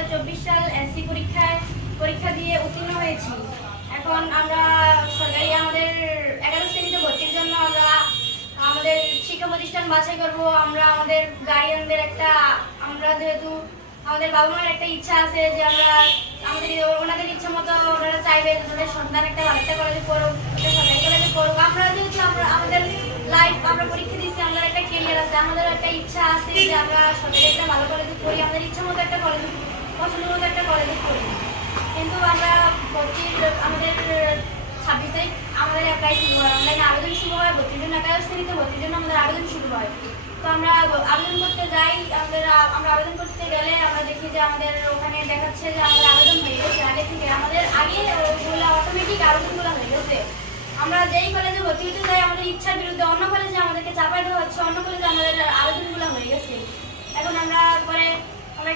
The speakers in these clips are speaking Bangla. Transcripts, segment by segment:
সাল এসি পরীক্ষায় পরীক্ষা দিয়ে উত্তীর্ণ হয়েছি। এখন আমরা সরকারি আমাদের এগারো শ্রেণীতে ভর্তির জন্য আমরা আমাদের শিক্ষা প্রতিষ্ঠান বাছাই করব। আমরা আমাদের গার্জিয়ানদের একটা, আমরা যেহেতু আমাদের বাবা মায়ের একটা ইচ্ছা আছে যে আমরা আমাদের ওনাদের ইচ্ছা মতো ওনারা চাইবে ওনাদের সন্তান একটা ভালো কলেজে পড়ুক সরকারি কলেজে পড়ুক। আমরা যেহেতু আমরা আমাদের লাইফ আমরা পরীক্ষা দিচ্ছি, আমাদের একটা কেরিয়ার আছে, আমাদের একটা ইচ্ছা আছে যে আমরা সরকারি একটা ভালো কলেজে পড়ি কিন্তু আমরা ভর্তির আমাদের ছাব্বিশ তারিখ আমাদের অ্যাপ্লাই শুরু হয়। অনলাইনে আবেদন শুরু হয় ভর্তির জন্য একাদশ শ্রেণীতে ভর্তির জন্য আমাদের আবেদন শুরু হয়। তো আমরা আবেদন করতে যাই, আমাদের, আমরা আবেদন করতে গেলে আমরা দেখি যে আমাদের ওখানে দেখাচ্ছে যে আমাদের আবেদন হয়ে গেছে। আগে থেকে আমাদের, আগে ওগুলো অটোমেটিক আবেদনগুলো হয়ে গেছে। আমরা যেই কলেজে ভর্তি হতে যাই, আমাদের ইচ্ছার বিরুদ্ধে অন্য কলেজে আমাদেরকে চাপাই দেওয়া হচ্ছে, অন্য কলেজে আমাদের আবেদনগুলো হয়ে গেছে। এখন আমরা পরে আমরা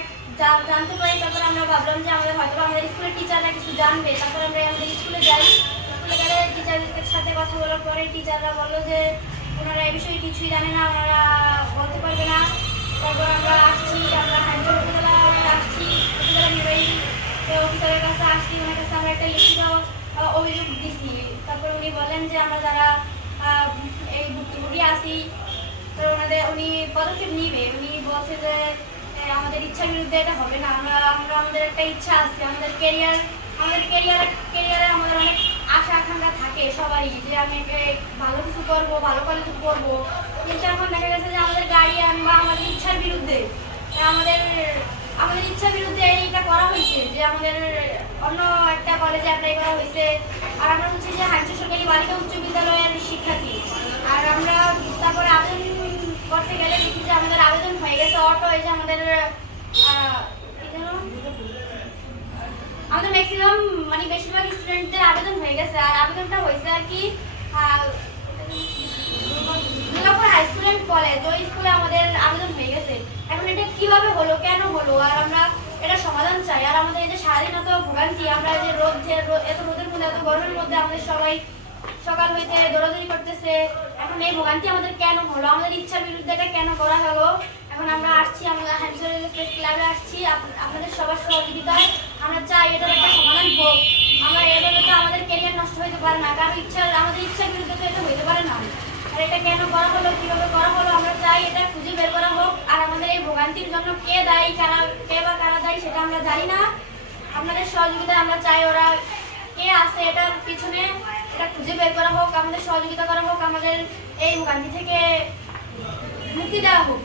জানতে পারি, তারপরে আমরা ভাবলাম যে আমাদের আমাদের স্কুলের টিচাররা কিছু জানবে। তারপরে আমরা আমাদের স্কুলে যাই। স্কুলে গেলে টিচারদের সাথে কথা বলার পরে টিচাররা বলল যে, ওনারা এ বিষয়ে কিছুই জানে না, ওনারা বলতে পারবে না। তারপর আমরা আসছি, আমরা উপজেলায় আসছি। উপজেলা নির্বাহী অফিসারের কাছে আসছি, ওনার কাছে আমরা একটা লিখিত অভিযোগ দিছি। তারপর উনি বলেন যে, আমরা যারা এই ভুক্তভোগী আছি, তো ওনাদের, উনি পদক্ষেপ নিবে। উনি বলছে যে আমাদের ইচ্ছার বিরুদ্ধে এটা হবে না। আমরা আমরা আমাদের একটা ইচ্ছা আছে, আমাদের কেরিয়ার আমাদের কেরিয়ার কেরিয়ারে আমাদের অনেক আশা আকাঙ্ক্ষা থাকে সবারই, যে আমি ভালো কিছু করব, ভালো কলেজে করব। কিন্তু এখন দেখা গেছে যে আমাদের গার্ডিয়ান বা আমাদের ইচ্ছার বিরুদ্ধে আমাদের আমাদের ইচ্ছার বিরুদ্ধে এইটা করা হয়েছে যে আমাদের অন্য একটা কলেজে অ্যাপ্লাই করা হয়েছে। আর আমরা হচ্ছে যে হাইস্ট সরকারি বালিকা উচ্চ বিদ্যালয়ের শিক্ষার্থী। আর আমরা তারপরে আবেদন করতে গেলে দেখি যে আমাদের আবেদন হয়ে যে আমাদের? আমাদের ম্যাক্সিমাম মানে বেশিরভাগ স্টুডেন্টদের আবেদন হয়ে গেছে। আর আবেদনটা হয়েছে আর কি দুর্গাপুর হাই স্কুল কলেজ ওই স্কুলে আমাদের আবেদন হয়ে গেছে। এখন এটা কীভাবে হলো, কেন হলো, আর আমরা এটা সমাধান চাই? আর আমাদের এই যে স্বাধীনতা ভোগান্তি, আমরা যে রোদ, যে এত রোদের মধ্যে, এত গরমের মধ্যে আমাদের সবাই সকাল হইতে দৌড়াদৌড়ি করতেছে, এখন এই ভোগান্তি আমাদের কেন হলো? আমাদের ইচ্ছার বিরুদ্ধে এটা কেন করা হলো? এখন আমরা আসছি, আমরা হ্যান্ডসেল প্রেস ক্লাবে আসছি। আপ- আপনাদের সবার সহযোগিতায় আমরা চাই এটার একটা সমাধান হোক। আমরা এভাবে তো আমাদের ক্যারিয়ার নষ্ট হইতে পারে না, কারণ ইচ্ছা, আমাদের ইচ্ছার বিরুদ্ধে তো এটা হইতে পারে না। আর এটা কেন করা হলো, কীভাবে করা হলো, আমরা চাই এটা খুঁজে বের করা হোক। আর আমাদের এই ভোগান্তির জন্য কে দায়ী, কারা, কে বা কারা দায়ী সেটা আমরা জানি না। আপনাদের সহযোগিতায় আমরা চাই ওরা কে আছে এটার পিছনে, এটা খুঁজে বের করা হোক, আমাদের সহযোগিতা করা হোক, আমাদের এই ভোগান্তি থেকে মুক্তি দেওয়া হোক।